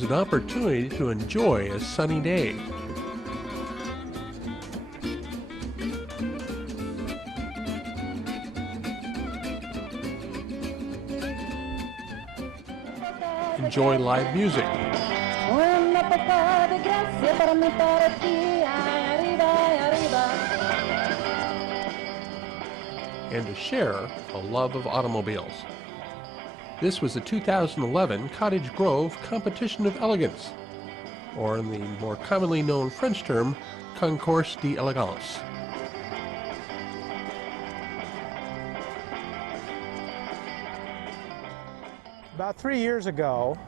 gives an opportunity to enjoy a sunny day. Enjoy live music. And to share a love of automobiles. This was the 2011 Cottage Grove Competition of Elegance, or in the more commonly known French term, Concours D'Elegance. About 3 years ago,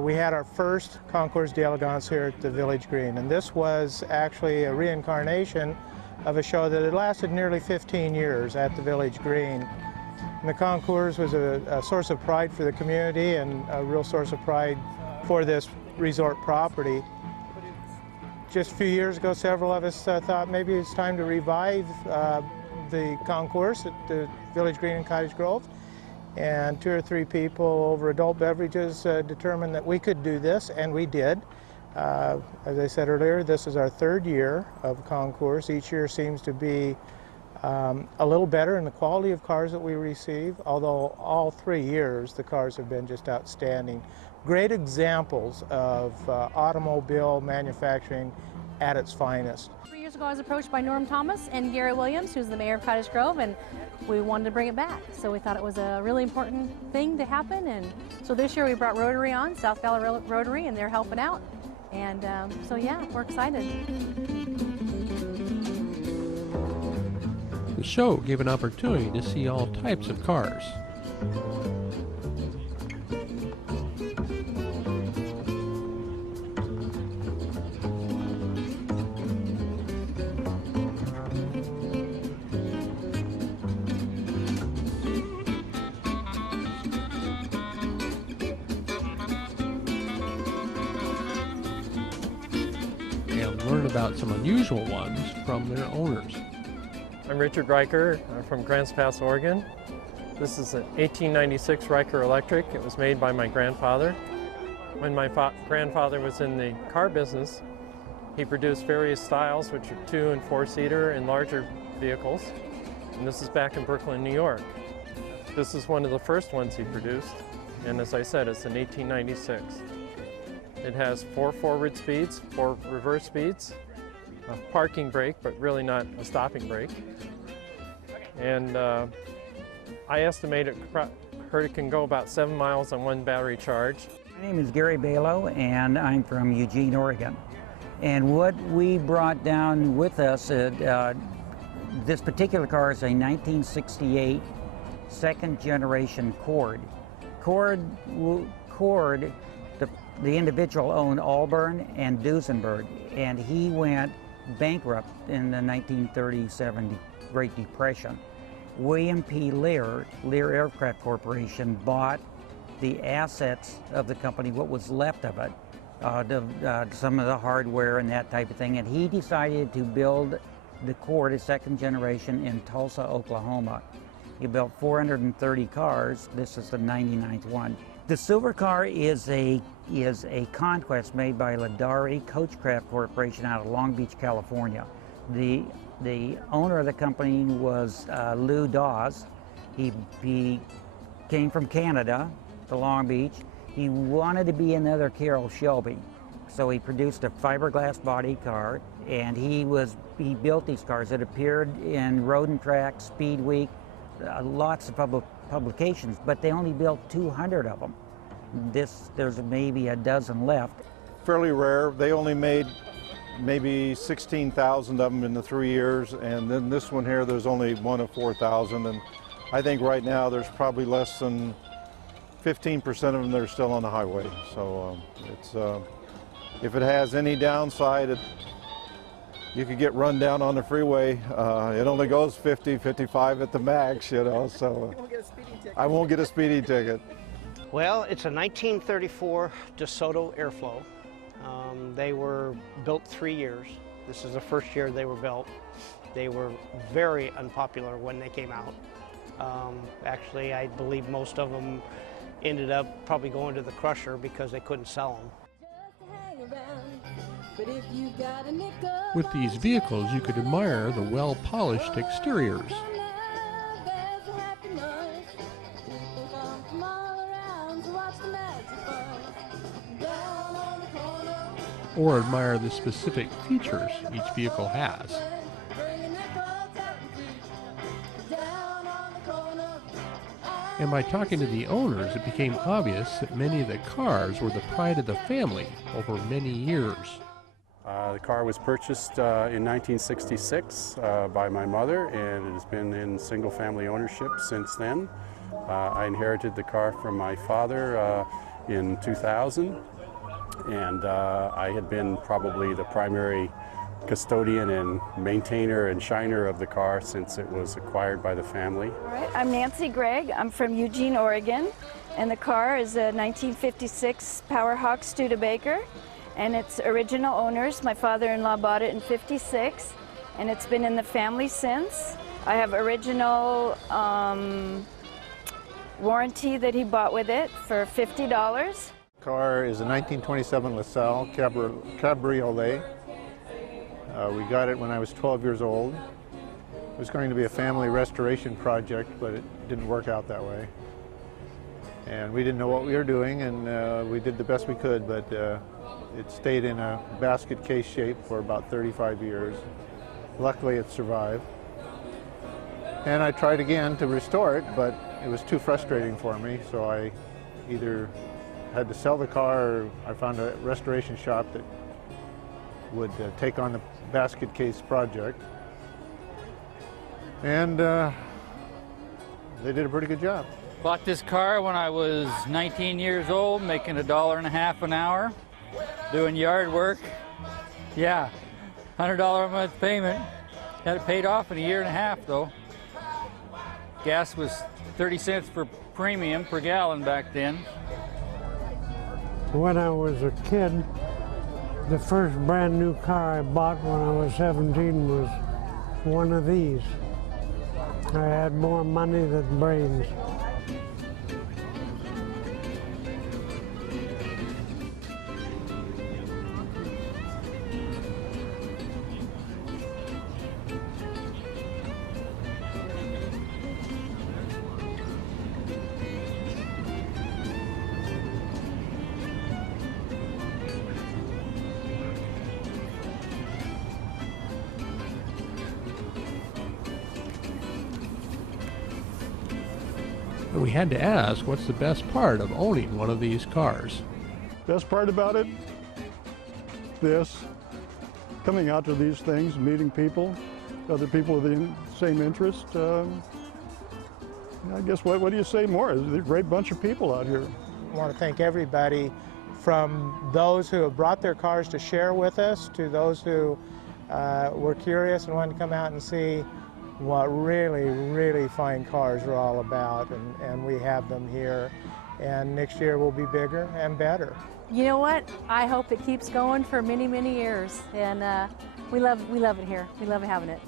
we had our first Concours D'Elegance here at the Village Green, and this was actually a reincarnation of a show that had lasted nearly 15 years at the Village Green. And the concours was a source of pride for the community and a real source of pride for this resort property. Just a few years ago, several of us thought maybe it's time to revive the concours at the Village Green and Cottage Grove. And 2 or 3 people over adult beverages determined that we could do this, and we did. As I said earlier, this is our 3rd year of concours. Each year seems to be a little better in the quality of cars that we receive, although all 3 years the cars have been just outstanding. Great examples of automobile manufacturing at its finest. 3 years ago I was approached by Norm Thomas and Gary Williams, who's the mayor of Cottage Grove, and we wanted to bring it back. So we thought it was a really important thing to happen, and so this year we brought Rotary on, South Valley Rotary, and they're helping out. And so yeah, we're excited. The show gave an opportunity to see all types of cars. And learn about some unusual ones from their owners. I'm Richard Riker from Grants Pass, Oregon. This is an 1896 Riker Electric. It was made by my grandfather. When my grandfather was in the car business, he produced various styles, which are 2- and 4-seater and larger vehicles. And this is back in Brooklyn, New York. This is one of the first ones he produced. And as I said, it's an 1896. It has 4 forward speeds, 4 reverse speeds, a parking brake, but really not a stopping brake. And I estimate it can go about 7 miles on 1 battery charge. My name is Gary Balo, and I'm from Eugene, Oregon. And what we brought down with us, this particular car is a 1968 second generation Cord. Cord, the individual owned Auburn and Duesenberg, and he went bankrupt in the 1937 Great Depression. William P. Lear Aircraft Corporation, bought the assets of the company, what was left of it, some of the hardware and that type of thing, and he decided to build the Cord, a second generation, in Tulsa, Oklahoma. He built 430 cars. This is the 99th one. The silver car is a conquest made by Ladari Coachcraft Corporation out of Long Beach, California. The owner of the company was Lou Dawes. He came from Canada to Long Beach. He wanted to be another Carroll Shelby, so he produced a fiberglass body car, and he built these cars. It appeared in Road and Track, Speed Week, lots of publications, but they only built 200 of them. There's maybe a dozen left. Fairly rare. They only made maybe 16,000 of them in the 3 years, and then this one here, there's only 1 of 4,000, and I think right now there's probably less than 15% of them that are still on the highway. So if it has any downside, you could get run down on the freeway. It only goes 50, 55 at the max, you know, so I won't get a speeding ticket. Well, it's a 1934 DeSoto Airflow. They were built 3 years. This is the first year they were built. They were very unpopular when they came out. Actually, I believe most of them ended up probably going to the crusher because they couldn't sell them. With these vehicles, you could admire the well-polished exteriors, or admire the specific features each vehicle has. And by talking to the owners, it became obvious that many of the cars were the pride of the family over many years. The car was purchased in 1966 by my mother, and it has been in single-family ownership since then. I inherited the car from my father in 2000, and I had been probably the primary custodian and maintainer and shiner of the car since it was acquired by the family. All right, I'm Nancy Gregg. I'm from Eugene, Oregon, and the car is a 1956 Powerhawk Studebaker, and its original owners, my father-in-law bought it in ~56, and it's been in the family since. I have original warranty that he bought with it for $50. The car is a 1927 LaSalle Cabriolet. We got it when I was 12 years old. It was going to be a family restoration project, but it didn't work out that way. And we didn't know what we were doing, and we did the best we could, but it stayed in a basket case shape for about 35 years. Luckily, it survived. And I tried again to restore it, but it was too frustrating for me, so I either had to sell the car or I found a restoration shop that would take on the basket case project. And they did a pretty good job. Bought this car when I was 19 years old, making $1.50 an hour, doing yard work. Yeah, $100 a month payment. Had it paid off in a year and a half though. Gas was 30 cents per premium per gallon back then. When I was a kid, the first brand new car I bought when I was 17 was one of these. I had more money than brains. And we had to ask, what's the best part of owning one of these cars? Best part about it? This. Coming out to these things, meeting people, other people with the same interest. I guess what do you say more? There's a great bunch of people out here. I want to thank everybody, from those who have brought their cars to share with us to those who were curious and wanted to come out and see what really, really fine cars are all about, and we have them here. And next year will be bigger and better. You know what? I hope it keeps going for many, many years, and we love it here. We love having it.